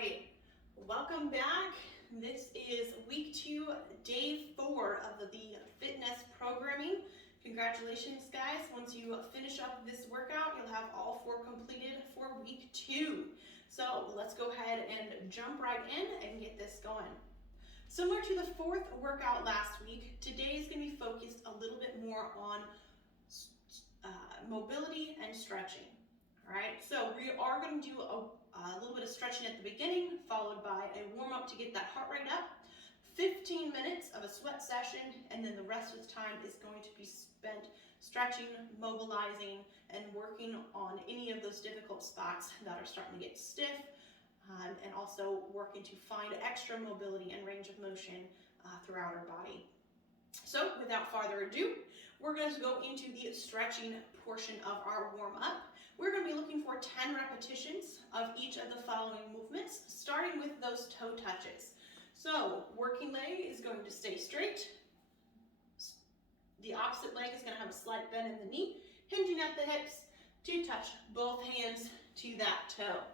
right, welcome back. This is week 2, day 4 of the FITNEST programming. Congratulations, guys. Once you finish up this workout, you'll have all 4 completed for week 2. So let's go ahead and jump right in and get this going. Similar to the 4th workout last week, today is going to be focused a little bit more on mobility and stretching. All right, so we are going to do a little bit of stretching at the beginning, followed by a warm-up to get that heart rate up, 15 minutes of a sweat session, and then the rest of the time is going to be spent stretching, mobilizing, and working on any of those difficult spots that are starting to get stiff, and also working to find extra mobility and range of motion throughout our body. So without further ado, we're going to go into the stretching portion of our warm-up. We're going to be looking for 10 repetitions of each of the following movements, starting with those toe touches. So working leg is going to stay straight. The opposite leg is going to have a slight bend in the knee, hinging at the hips to touch both hands to that toe.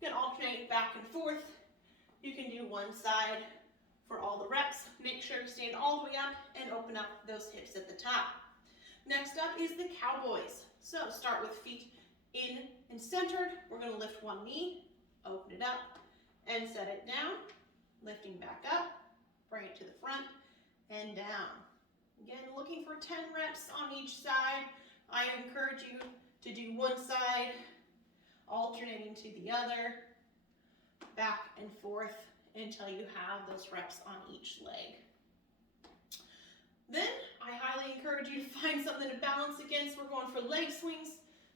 You can alternate back and forth. You can do one side for all the reps. Make sure to stand all the way up and open up those hips at the top. Next up is the cowboys. So start with feet in and centered. We're going to lift one knee, open it up, and set it down. Lifting back up, bring it to the front and down. Again, looking for 10 reps on each side. I encourage you to do one side, alternating to the other, back and forth until you have those reps on each leg. Then I highly encourage you to find something to balance against. We're going for leg swings,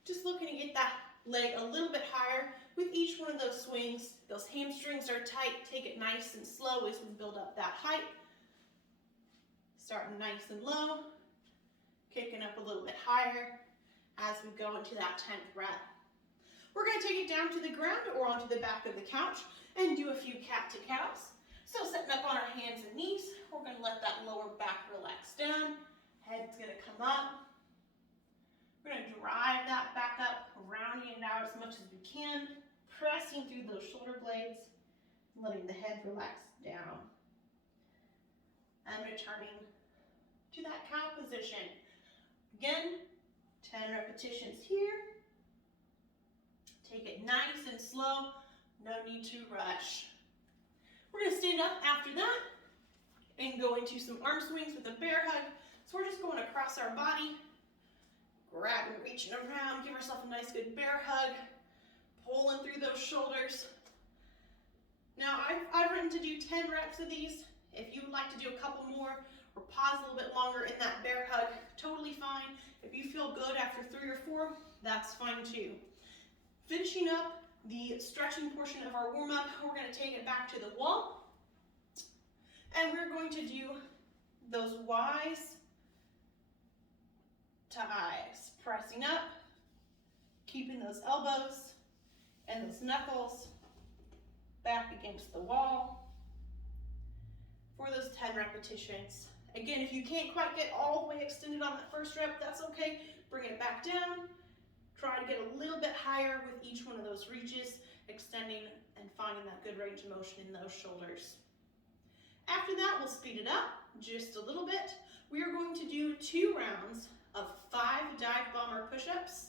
just looking to get that leg a little bit higher with each one of those swings. Those hamstrings are tight. Take it nice and slow as we build up that height. Starting nice and low, kicking up a little bit higher as we go into that 10th rep. We're going to take it down to the ground or onto the back of the couch and do a few cat-to-cows. Still setting up on our hands and knees. We're going to let that lower back relax down. Head's going to come up. We're going to drive that back up, rounding it out as much as we can, pressing through those shoulder blades, letting the head relax down. And returning to that cow position. Again, 10 repetitions here. Take it nice and slow, no need to rush. We're going to stand up after that and go into some arm swings with a bear hug. So we're just going across our body, grabbing, reaching around, give ourselves a nice good bear hug, pulling through those shoulders. Now I've written to do 10 reps of these. If you would like to do a couple more or pause a little bit longer in that bear hug, totally fine. If you feel good after 3 or 4, that's fine too. Finishing up the stretching portion of our warm-up, we're going to take it back to the wall. And we're going to do those Y's to I's. Pressing up, keeping those elbows and those knuckles back against the wall for those 10 repetitions. Again, if you can't quite get all the way extended on that first rep, that's okay. Bring it back down. Try to get a little bit higher with each one of those reaches, extending and finding that good range of motion in those shoulders. After that, we'll speed it up just a little bit. We are going to do 2 rounds of 5 dive bomber push-ups,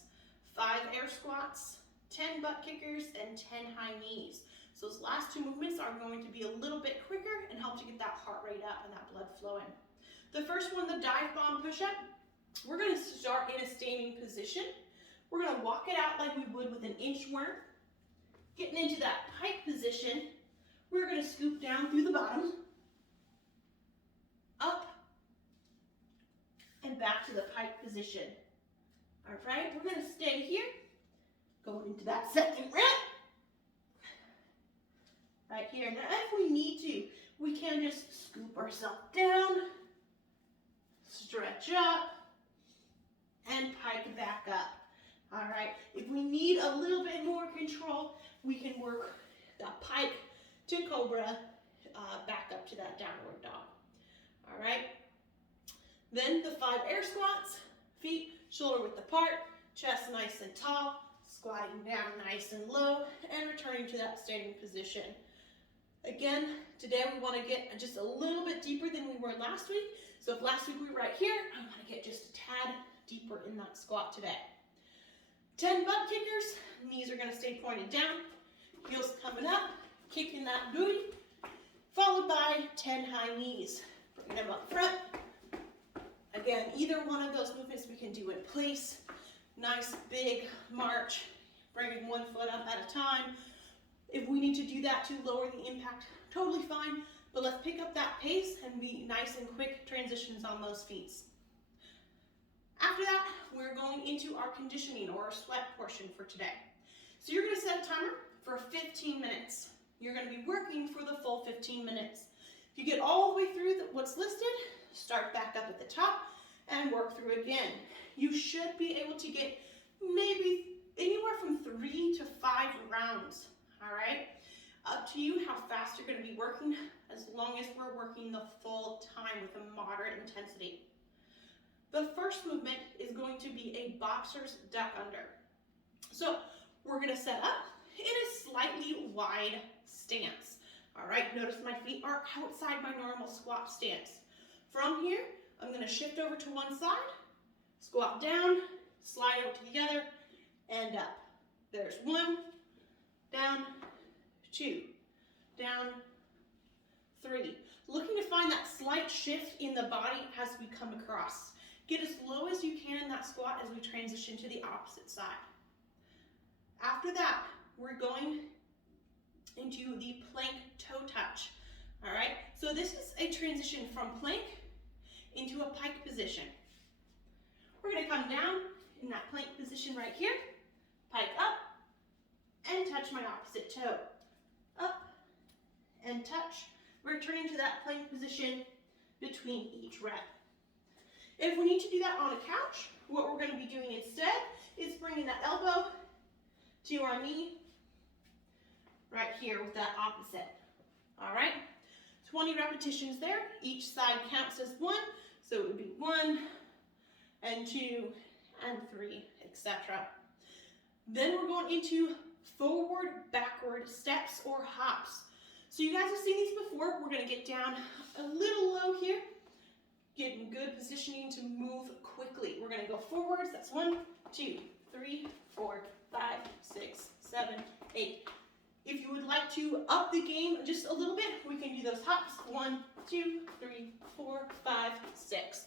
5 air squats, 10 butt kickers, and 10 high knees. So those last 2 movements are going to be a little bit quicker and help to get that heart rate up and that blood flowing. The first one, the dive bomb push-up, we're going to start in a standing position. We're going to walk it out like we would with an inchworm. Getting into that pike position, we're going to scoop down through the bottom, up, and back to the pike position. All right, we're going to stay here, going into that second rep. Right here. Now, if we need to, we can just scoop ourselves down, stretch up, and pike back up. All right, if we need a little bit more control, we can work that pike to cobra, back up to that downward dog. All right, then the 5 air squats, feet shoulder width apart, chest nice and tall, Squatting down nice and low and returning to that standing position. Again, today we want to get just a little bit deeper than we were last week. So if last week we were right here, I want to get just a tad deeper in that squat today. 10 butt kickers, knees are going to stay pointed down, heels coming up, kicking that booty, followed by 10 high knees. Bring them up front. Again, either one of those movements we can do in place. Nice big march, bringing one foot up at a time. If we need to do that to lower the impact, totally fine, but let's pick up that pace and be nice and quick transitions on those feet. After that, we're going into our conditioning or our sweat portion for today. So you're going to set a timer for 15 minutes. You're going to be working for the full 15 minutes. If you get all the way through what's listed, start back up at the top and work through again. You should be able to get maybe anywhere from 3 to 5 rounds. All right, up to you how fast you're going to be working, as long as we're working the full time with a moderate intensity. The first movement is going to be a boxer's duck under. So we're going to set up in a slightly wide stance. All right, notice my feet are outside my normal squat stance. From here, I'm going to shift over to one side, squat down, slide out to the other, and up. There's 1, down, 2, down, 3. Looking to find that slight shift in the body as we come across. Get as low as you can in that squat as we transition to the opposite side. After that, we're going into the plank toe touch. All right, so this is a transition from plank into a pike position. We're going to come down in that plank position right here, pike up, and touch my opposite toe. Up and touch. Returning to that plank position between each rep. If we need to do that on a couch, what we're going to be doing instead is bringing that elbow to our knee right here with that opposite. All right, 20 repetitions there. Each side counts as 1, so it would be 1 and 2 and 3, etc. Then we're going into forward, backward steps or hops. So you guys have seen these before. We're going to get down a little low here, getting good positioning to move quickly. We're going to go forwards. That's 1, 2, 3, 4, 5, 6, 7, 8. If you would like to up the game just a little bit, we can do those hops. 1, 2, 3, 4, 5, 6.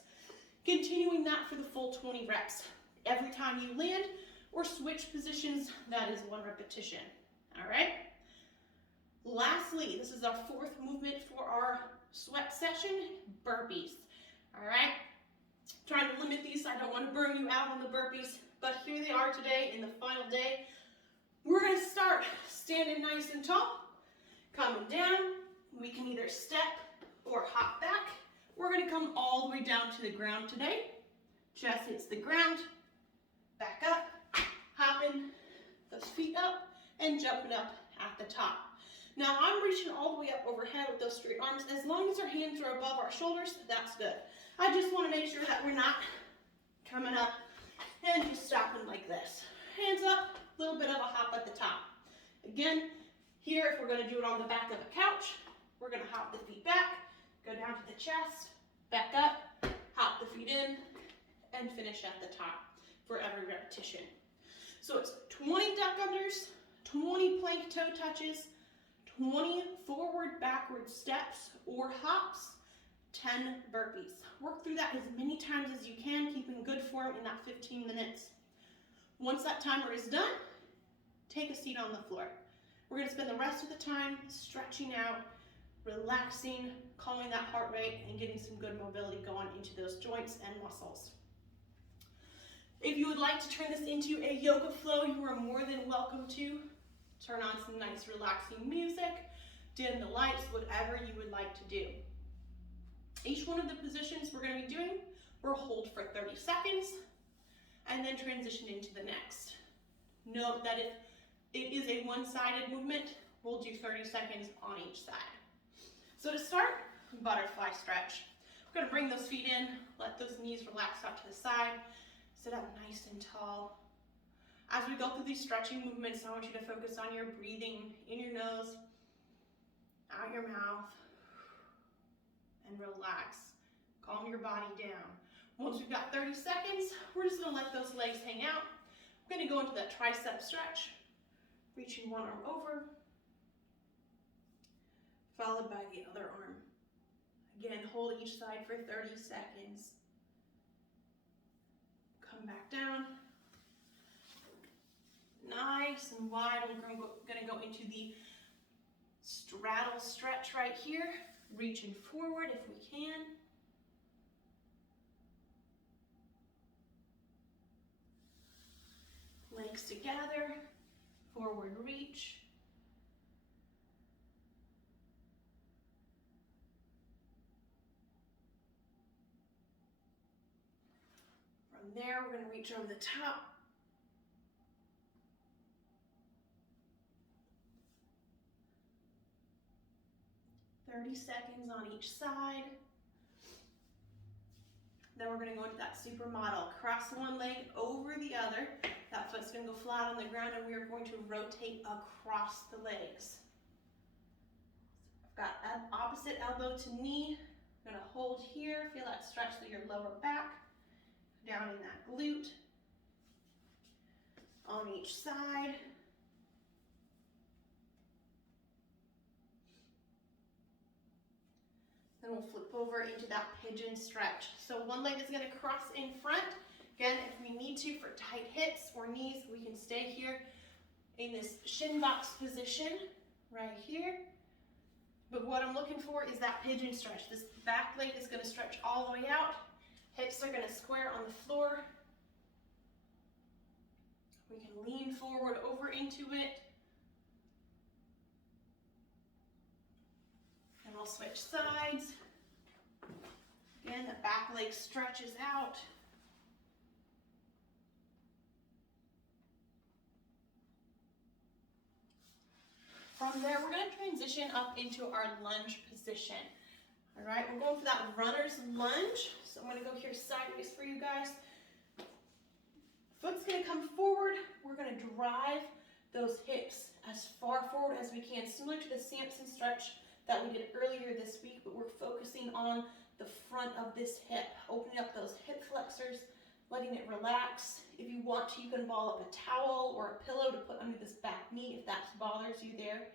Continuing that for the full 20 reps. Every time you land or switch positions, that is 1 repetition. All right? Lastly, this is our 4th movement for our sweat session, burpees. All right? Trying to limit these, I don't want to burn you out on the burpees, but here they are today in the final day. We're going to start standing nice and tall, coming down. We can either step or hop back. We're going to come all the way down to the ground today. Chest hits the ground, back up, hopping those feet up, and jumping up at the top. Now I'm reaching all the way up overhead with those straight arms. As long as our hands are above our shoulders, that's good. I just want to make sure that we're not coming up and just stopping like this. Hands up, a little bit of a hop at the top. Again, here if we're going to do it on the back of a couch, we're going to hop the feet back, go down to the chest, back up, hop the feet in, and finish at the top for every repetition. So it's 20 duck unders, 20 plank toe touches, 20 forward backward steps or hops, 10 burpees. Work through that as many times as you can, keeping good form in that 15 minutes. Once that timer is done, take a seat on the floor. We're going to spend the rest of the time stretching out, relaxing, calming that heart rate, and getting some good mobility going into those joints and muscles. If you would like to turn this into a yoga flow, you are more than welcome to. Turn on some nice relaxing music, dim the lights, whatever you would like to do. Each one of the positions we're going to be doing, we'll hold for 30 seconds and then transition into the next. Note that if it is a one-sided movement, we'll do 30 seconds on each side. So to start, butterfly stretch. We're going to bring those feet in, let those knees relax out to the side, sit up nice and tall. As we go through these stretching movements, I want you to focus on your breathing in your nose, out your mouth, and relax. Calm your body down. Once we've got 30 seconds, we're just gonna let those legs hang out. We're gonna go into that tricep stretch, reaching one arm over, followed by the other arm. Again, hold each side for 30 seconds. Come back down. Nice and wide. We're gonna go into the straddle stretch right here, reaching forward if we can. Legs together, forward reach. From there, we're going to reach over the top. "30 seconds on each side. Then we're going to go into that supermodel. Cross one leg over the other. That foot's going to go flat on the ground, and we are going to rotate across the legs. I've got opposite elbow to knee. I'm going to hold here. Feel that stretch through your lower back. Down in that glute. On each side. Then we'll flip over into that pigeon stretch. So one leg is going to cross in front. Again, if we need to for tight hips or knees, we can stay here in this shin box position right here. But what I'm looking for is that pigeon stretch. This back leg is going to stretch all the way out. Hips are going to square on the floor. We can lean forward over into it. And we'll switch sides. Again, the back leg stretches out. From there, we're going to transition up into our lunge position. All right, we're going for that runner's lunge. So I'm going to go here sideways for you guys. Foot's going to come forward. We're going to drive those hips as far forward as we can, similar to the Samson stretch that we did earlier this week, but we're focusing on the front of this hip, opening up those hip flexors, letting it relax. If you want to, you can ball up a towel or a pillow to put under this back knee if that bothers you there.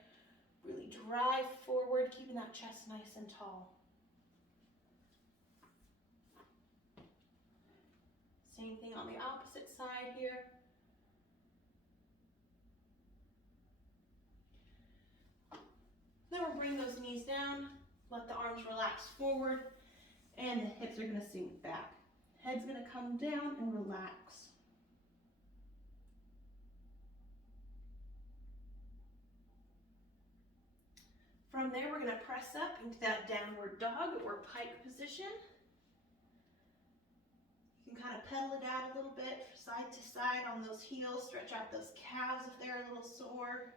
Really drive forward, keeping that chest nice and tall. Same thing on the opposite side here. Then we'll bring those knees down, let the arms relax forward, and the hips are going to sink back. Head's going to come down and relax. From there, we're going to press up into that downward dog or pike position. You can kind of pedal it out a little bit, side to side on those heels. Stretch out those calves if they're a little sore.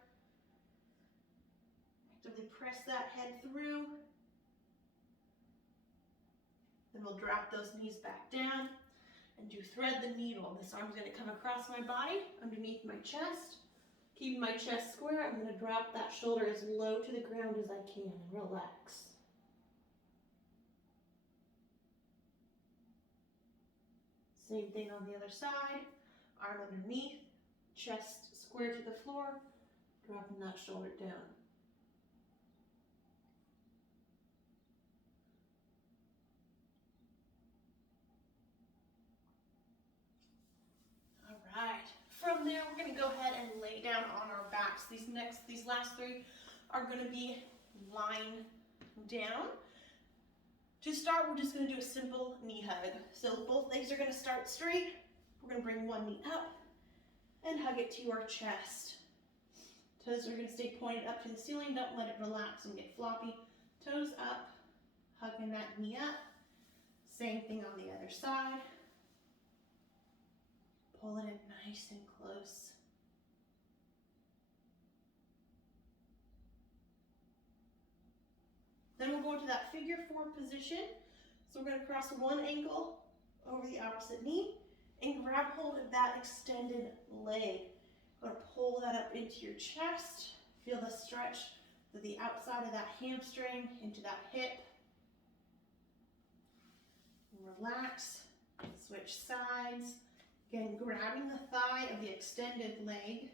Actively press that head through. Then we'll drop those knees back down and do thread the needle. This arm's going to come across my body, underneath my chest. Keeping my chest square, I'm going to drop that shoulder as low to the ground as I can and relax. Same thing on the other side. Arm underneath, chest square to the floor, dropping that shoulder down. All right. From there, we're going to go ahead and lay down on our backs. These last three are going to be lying down. To start, we're just going to do a simple knee hug. So both legs are going to start straight. We're going to bring one knee up and hug it to our chest. Toes are going to stay pointed up to the ceiling. Don't let it relax and get floppy. Toes up, hugging that knee up. Same thing on the other side. Pulling it nice and close. Then we'll go into that figure four position. So we're going to cross one ankle over the opposite knee and grab hold of that extended leg. Go to pull that up into your chest. Feel the stretch to the outside of that hamstring into that hip. Relax, switch sides. Again, grabbing the thigh of the extended leg.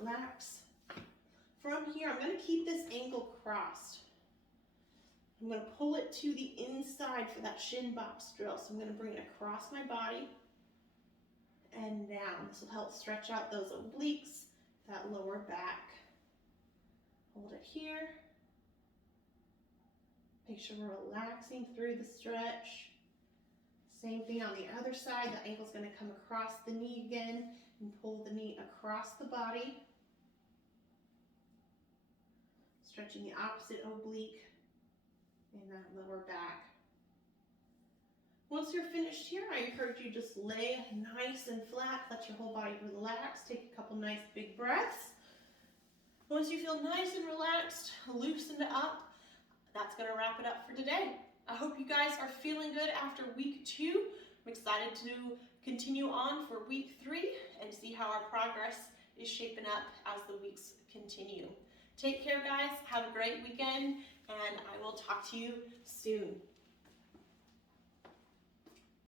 Relax. From here, I'm going to keep this ankle crossed. I'm going to pull it to the inside for that shin box drill. So I'm going to bring it across my body and down. This will help stretch out those obliques, that lower back. Hold it here. Make sure we're relaxing through the stretch. Same thing on the other side. The ankle's going to come across the knee again and pull the knee across the body. Stretching the opposite oblique in that lower back. Once you're finished here, I encourage you just lay nice and flat. Let your whole body relax. Take a couple nice big breaths. Once you feel nice and relaxed, loosened up, that's going to wrap it up for today. I hope you guys are feeling good after week 2. I'm excited to continue on for week 3 and see how our progress is shaping up as the weeks continue. Take care, guys. Have a great weekend, and I will talk to you soon.